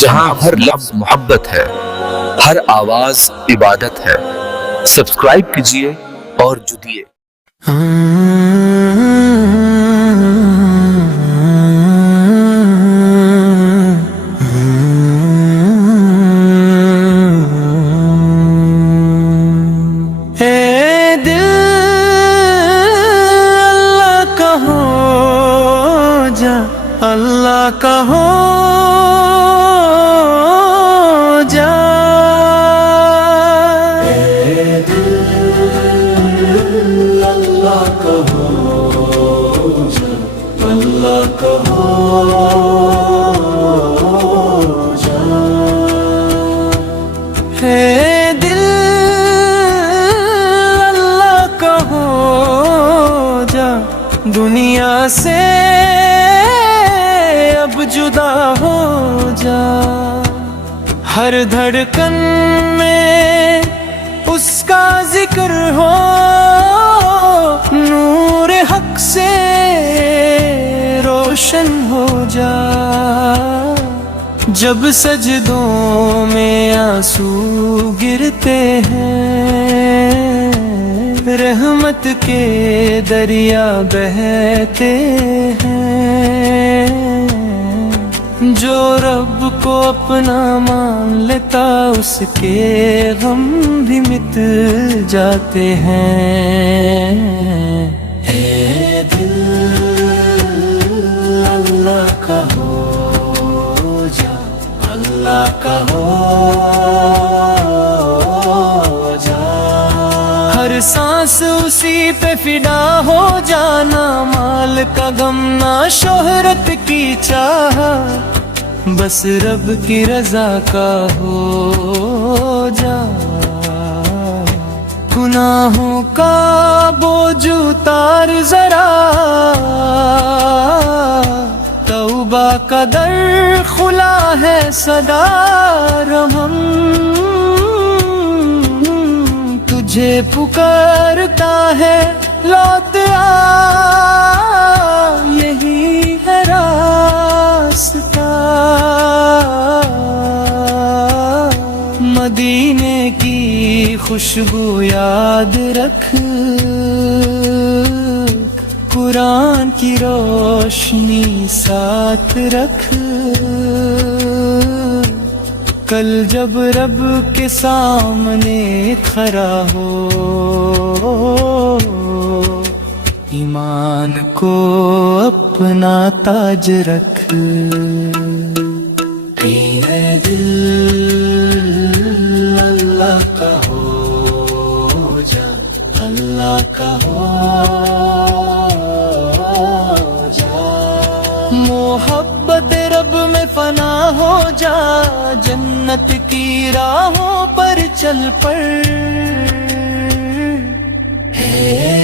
जहां हर लफ्ज मोहब्बत है, हर आवाज इबादत है। सब्सक्राइब कीजिए और जुड़िए। अल्लाह का हो जा, अल्लाह का हो जा, अल्लाह का हो जा। है दिल अल्लाह का हो जा, दुनिया से अब जुदा हो जा। हर धड़कन में उसका जिक्र हो, नूर हक से रोशन हो जा। जब सजदों में आंसू गिरते हैं, रहमत के दरिया बहते हैं। जो रब को अपना मान लेता, उसके गम भी मिट जाते हैं। है दिल अल्लाह का हो जा, अल्लाह का हो जा। हर सांस उसी पे फिदा हो जाना, माल का गम ना शोहरत की चाह, बस रब की रजा का हो जा। गुनाहों का बोझ उतार जरा, तौबा का दर खुला है सदा। हम तुझे पुकारता है, लौट आ, यही है रास्ता। मदीने की खुशबू याद रख, कुरान की रोशनी साथ रख। कल जब रब के सामने खड़ा हो, ईमान को अपना ताज रख। है दिल अल्लाह का हो जा, अल्लाह का हो जा। मोहब्बत रब में फना हो जा, जन्नत की राहों पर चल पड़। है